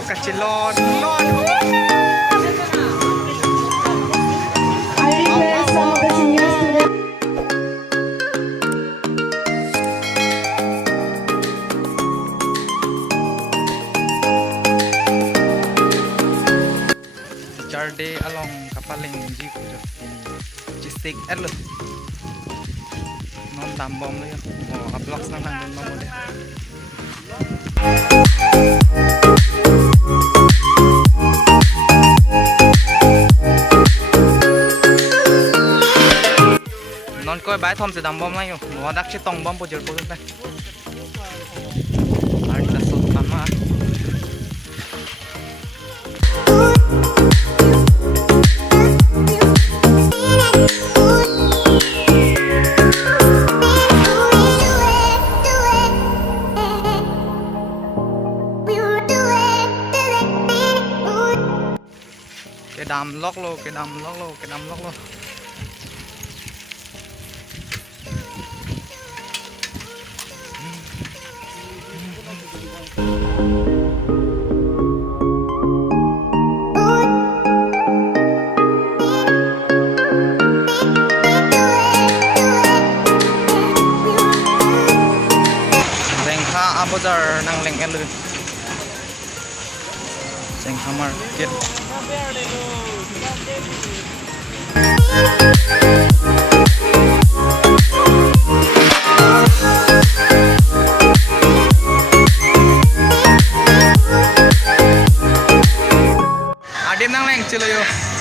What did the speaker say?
kacilon lon. I request some of the senior students. Jarde along kapaling jiku jo ini cistik lo non tambom lo ya mau upload nang nang mau deh non coi bãi thom sẽ đầm bom ngay rồi nó đắc chế tông bom bao giờ bom đây anh là sụt bắn mà cái đầm lót lô cái đầm lót lô cái đầm lót lô bazar nang lengken lu Sengkha market adim nang leng chilo yo